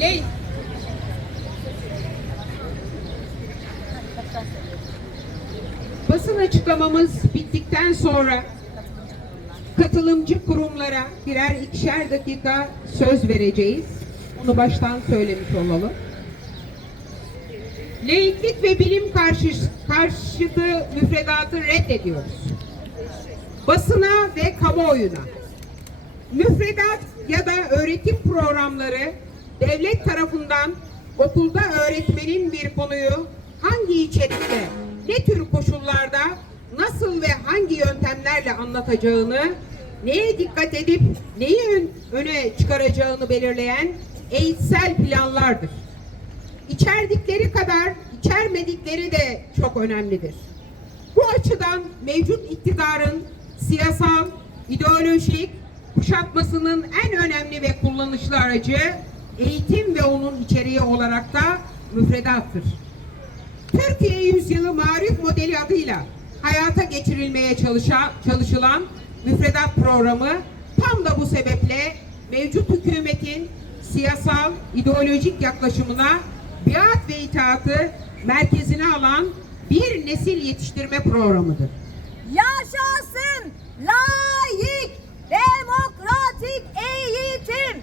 Ley Basın açıklamamız bittikten sonra katılımcı kurumlara birer ikişer dakika söz vereceğiz. Onu baştan söylemiş olalım. Laiklik ve bilim karşı, karşıtı müfredatı reddediyoruz. Basına ve kamuoyuna müfredat ya da öğretim programları devlet tarafından okulda öğretmenin bir konuyu hangi içerikte, ne tür koşullarda, nasıl ve hangi yöntemlerle anlatacağını, neye dikkat edip neyi ön- öne çıkaracağını belirleyen eğitsel planlardır. İçerdikleri kadar içermedikleri de çok önemlidir. Bu açıdan mevcut iktidarın siyasal, ideolojik kuşatmasının en önemli ve kullanışlı aracı eğitim ve onun içeriği olarak da müfredattır. Türkiye Yüzyılı Marif Modeli adıyla hayata geçirilmeye çalışa, çalışılan müfredat programı tam da bu sebeple mevcut hükümetin siyasal, ideolojik yaklaşımına biat ve itaatı merkezine alan bir nesil yetiştirme programıdır. Yaşasın layık demokratik eğitim.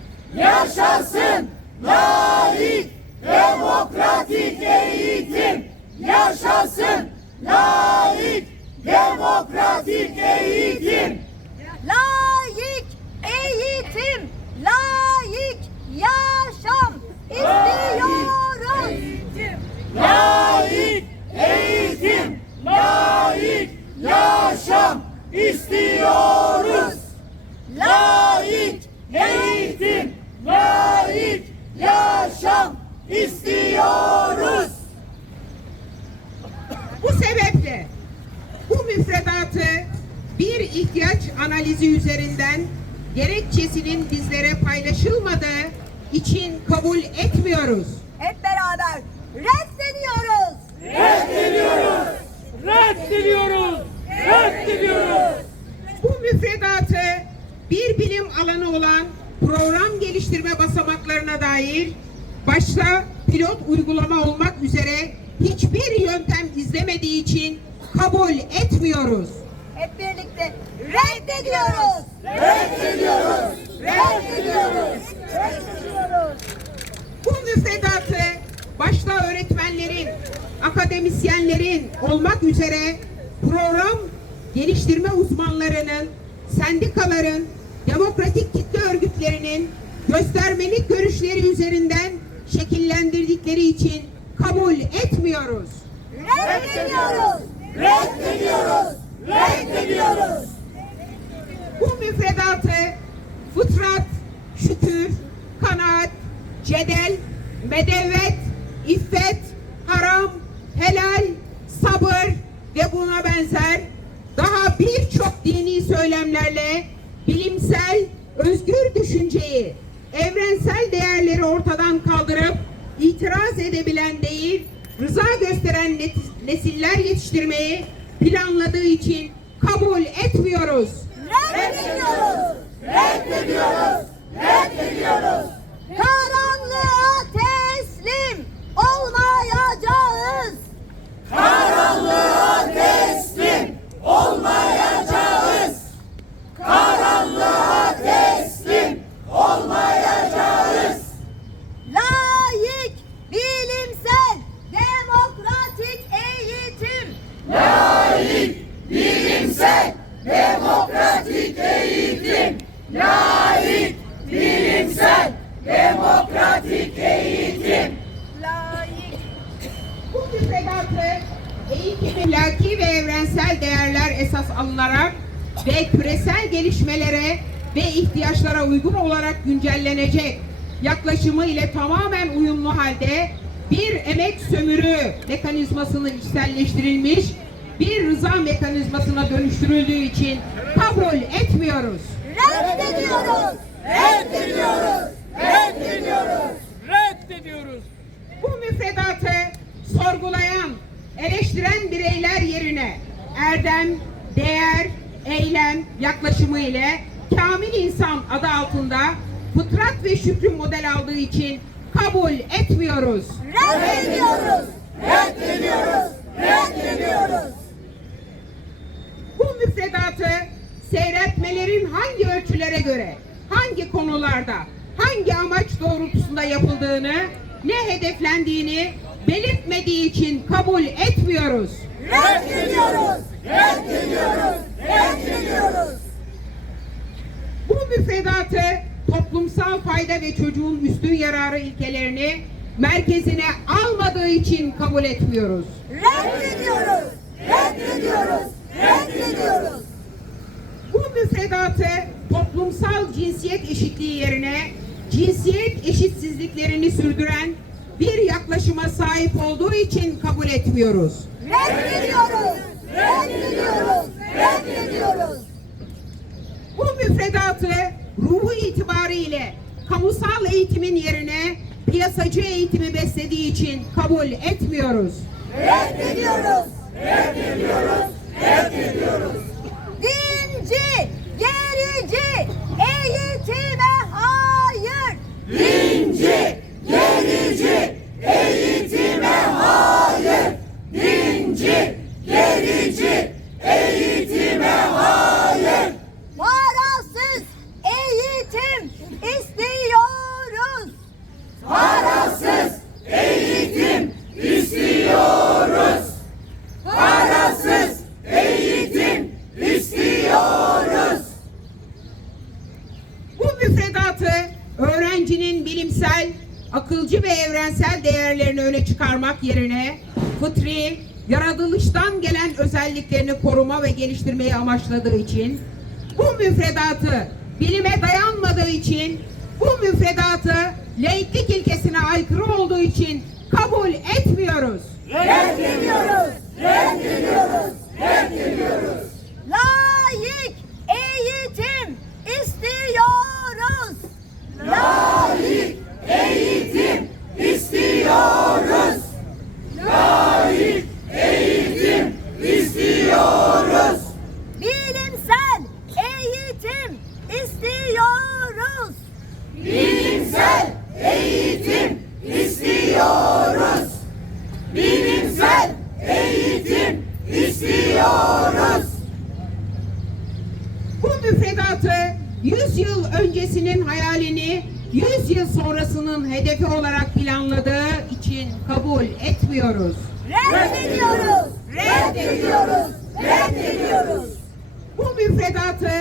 Layık demokratik eğitim. Yaşasın layık demokratik eğitim. Layık eğitim, layık yaşam istiyoruz. Layık eğitim, layık yaşam istiyoruz. Layık eğitim, layık yaşam istiyoruz. Bu sebeple bu müfredatı bir ihtiyaç analizi üzerinden gerekçesinin bizlere paylaşılmadığı için kabul etmiyoruz. Hep beraber reddediyoruz. Reddediyoruz, reddediyoruz, reddediyoruz. Bu müfredatı bir bilim alanı olan program geliştirme basamaklarına dair başta pilot uygulama olmak üzere hiçbir yöntem izlemediği için kabul etmiyoruz. Hep birlikte reddediyoruz. Reddediyoruz, Reddediyoruz. Reddediyoruz. Bu müfredatı başta öğretmenlerin, akademisyenlerin olmak üzere program geliştirme uzmanlarının, sendikaların, demokratik kitle örgütlerinin göstermelik görüşleri üzerinden şekillendirdikleri için kabul etmiyoruz. Reddediyoruz. reddediyoruz, reddediyoruz. Bu müfredatı fıtrat, şükür, kanaat, cedel, medevet, iffet, haram, helal, sabır ve buna benzer daha birçok dini söylemlerle bilimsel, özgür düşünceyi, evrensel değerleri ortadan kaldırıp itiraz edebilen değil, rıza gösteren nesiller yetiştirmeyi planladığı için kabul etmiyoruz. Reddediyoruz. Reddediyoruz, reddediyoruz teslim olmayacağız. Karanlığa teslim olmayacağız. Karanlığa teslim olmayacağız. Layık, bilimsel, demokratik eğitim. Layık, bilimsel, demokratik eğitim. Layık, bilimsel, demokratik eğitim, layık, Bu müfredatı eğitimin laki ve evrensel değerler esas alınarak ve küresel gelişmelere ve ihtiyaçlara uygun olarak güncellenecek yaklaşımı ile tamamen uyumlu halde bir emek sömürü mekanizmasını içselleştirilmiş bir rıza mekanizmasına dönüştürüldüğü için kabul etmiyoruz. reddediyoruz. reddediyoruz, reddediyoruz. reddediyoruz. Bu müfredatı sorgulayan, eleştiren bireyler yerine erdem, değer, eylem yaklaşımı ile kamil insan adı altında fıtrat ve şükrü model aldığı için kabul etmiyoruz. Reddediyoruz. Reddediyoruz, reddediyoruz. Bu müfredatı seyretmelerin hangi ölçülere göre, hangi konularda, hangi amaç doğrultusunda yapıldığını, ne hedeflendiğini belirtmediği için kabul etmiyoruz. Reddediyoruz. Reddediyoruz. Reddediyoruz. Bu müfredatı toplumsal fayda ve çocuğun üstün yararı ilkelerini merkezine almadığı için kabul etmiyoruz. Reddediyoruz. Reddediyoruz. Reddediyoruz. Bu müfredatı toplumsal cinsiyet eşitliği yerine cinsiyet eşitsizliklerini sürdüren bir yaklaşıma sahip olduğu için kabul etmiyoruz. Reddediyoruz. Reddediyoruz. Reddediyoruz. Bu müfredatı ruhu itibariyle kamusal eğitimin yerine piyasacı eğitimi beslediği için kabul etmiyoruz. Reddediyoruz. Reddediyoruz. Reddediyoruz. Dinci, gerici, eğitime hayır. Dinci, gerici, eğitime hayır. Dinci, gerici, eğitime hayır. Parasız eğitim istiyoruz. Parasız eğitim istiyoruz. Parasız eğitim istiyoruz. Bu müfredatı bilimsel, akılcı ve evrensel değerlerini öne çıkarmak yerine fıtri, yaratılıştan gelen özelliklerini koruma ve geliştirmeyi amaçladığı için bu müfredatı bilime dayanmadığı için bu müfredatı laiklik ilkesine aykırı olduğu için kabul etmiyoruz. Reddediyoruz. Reddediyoruz. Layık eğitim istiyoruz. Layık eğitim istiyoruz. Layık eğitim istiyoruz. Bilimsel eğitim istiyoruz. Bilimsel eğitim istiyoruz. Bilimsel eğitim istiyoruz. Bu müfredatı 100 yıl öncesinin hayalini 100 yıl sonrasının hedefi olarak planladığı için kabul etmiyoruz. Reddediyoruz. Reddediyoruz. Reddediyoruz. Bu müfredatı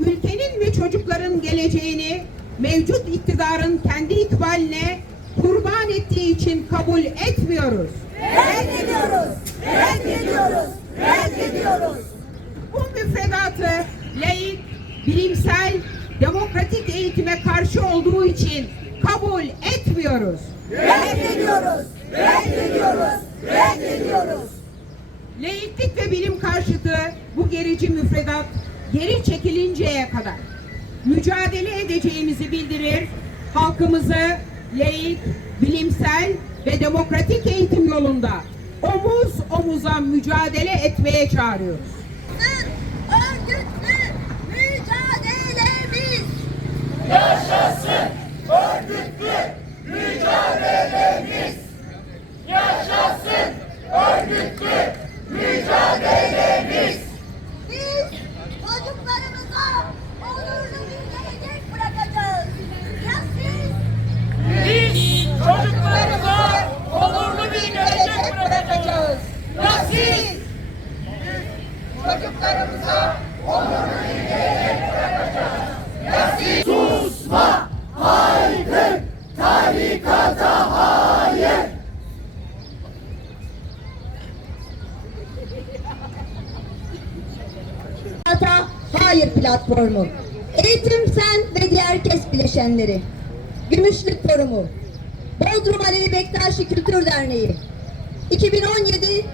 ülkenin ve çocukların geleceğini mevcut iktidarın kendi ikbaline kurban ettiği için kabul etmiyoruz. Reddediyoruz. Reddediyoruz. Reddediyoruz. Bu müfredatı laik, bilimsel, eğitime karşı olduğu için kabul etmiyoruz. Reddediyoruz. Reddediyoruz. Reddediyoruz. Laiklik ve bilim karşıtı bu gerici müfredat geri çekilinceye kadar mücadele edeceğimizi bildirir. Halkımızı laik, bilimsel ve demokratik eğitim yolunda omuz omuza mücadele etmeye çağırıyoruz. Yaşasın örgütlü mücadelemiz. Yaşasın örgütlü mücadelemiz. Platformu. Eğitim Sen ve diğer KES bileşenleri. Gümüşlük Forumu. Bodrum Alevi Bektaşi Kültür Derneği. 2017